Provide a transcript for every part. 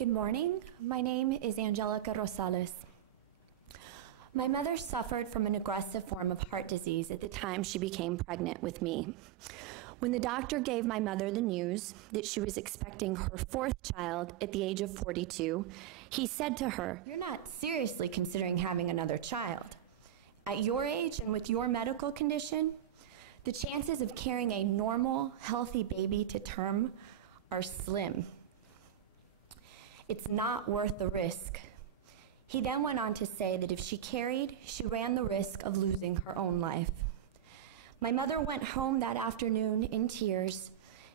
Good morning. My name is Angelica Rosales. My mother suffered from an aggressive form of heart disease at the time she became pregnant with me. When the doctor gave my mother the news that she was expecting her fourth child at the age of 42, he said to her, "You're not seriously considering having another child. At your age and with your medical condition, the chances of carrying a normal, healthy baby to term are slim. It's not worth the risk." He then went on to say that if she carried, she ran the risk of losing her own life. My mother went home that afternoon in tears,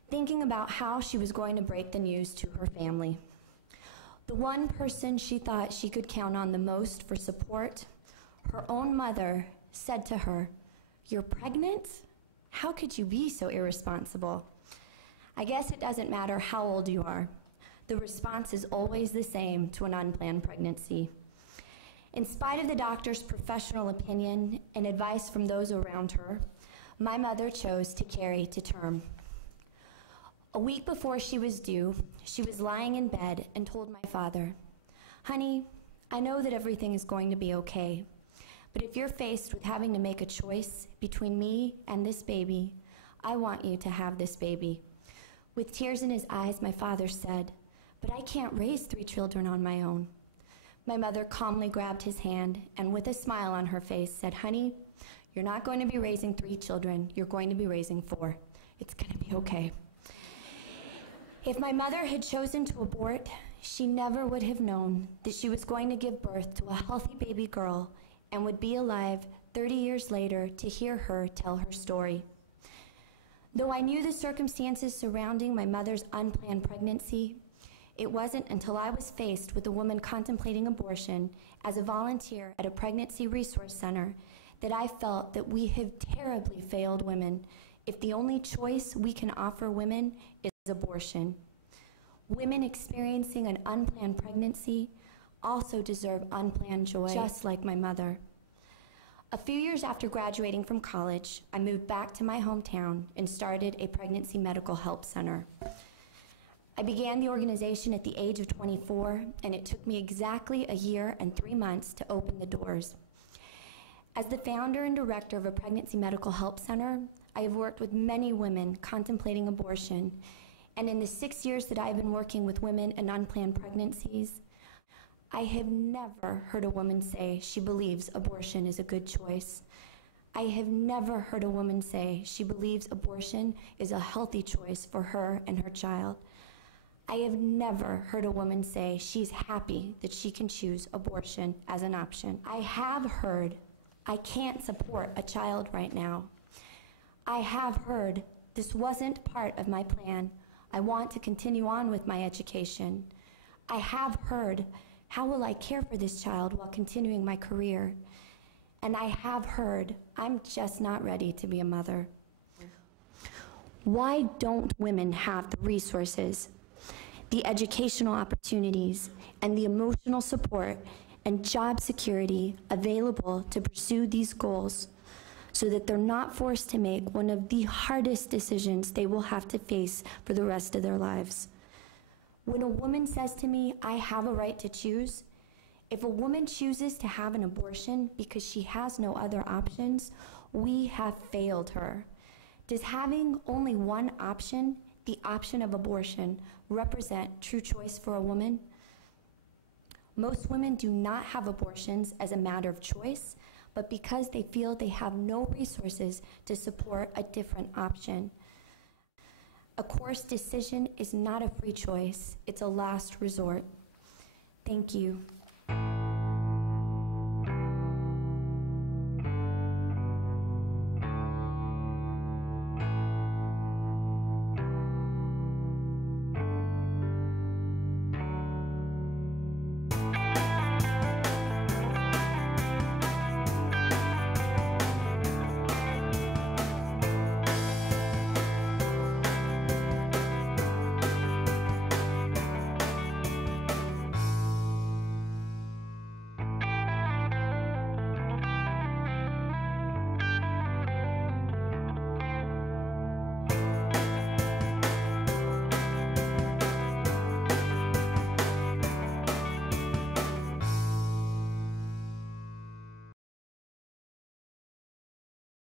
thinking about how she was going to break the news to her family. The one person she thought she could count on the most for support, her own mother, said to her, "You're pregnant? How could you be so irresponsible?" I guess it doesn't matter how old you are. The response is always the same to an unplanned pregnancy. In spite of the doctor's professional opinion and advice from those around her, my mother chose to carry to term. A week before she was due, she was lying in bed and told my father, "Honey, I know that everything is going to be okay, but if you're faced with having to make a choice between me and this baby, I want you to have this baby." With tears in his eyes, my father said, "But I can't raise 3 children on my own." My mother calmly grabbed his hand and with a smile on her face said, "Honey, you're not going to be raising 3 children, you're going to be raising 4. It's going to be okay." If my mother had chosen to abort, she never would have known that she was going to give birth to a healthy baby girl and would be alive 30 years later to hear her tell her story. Though I knew the circumstances surrounding my mother's unplanned pregnancy, it wasn't until I was faced with a woman contemplating abortion as a volunteer at a pregnancy resource center that I felt that we have terribly failed women if the only choice we can offer women is abortion. Women experiencing an unplanned pregnancy also deserve unplanned joy, just like my mother. A few years after graduating from college, I moved back to my hometown and started a pregnancy medical help center. I began the organization at the age of 24, and it took me exactly a year and 3 months to open the doors. As the founder and director of a pregnancy medical help center, I have worked with many women contemplating abortion, and in the 6 years that I have been working with women in unplanned pregnancies, I have never heard a woman say she believes abortion is a good choice. I have never heard a woman say she believes abortion is a healthy choice for her and her child. I have never heard a woman say she's happy that she can choose abortion as an option. I have heard, "I can't support a child right now." I have heard, "This wasn't part of my plan. I want to continue on with my education." I have heard, "How will I care for this child while continuing my career?" And I have heard, "I'm just not ready to be a mother." Why don't women have the resources, the educational opportunities, and the emotional support and job security available to pursue these goals so that they're not forced to make one of the hardest decisions they will have to face for the rest of their lives? When a woman says to me, "I have a right to choose," if a woman chooses to have an abortion because she has no other options, we have failed her. Does having only one option, the option of abortion, represent true choice for a woman? Most women do not have abortions as a matter of choice, but because they feel they have no resources to support a different option. A coerced decision is not a free choice, it's a last resort. Thank you.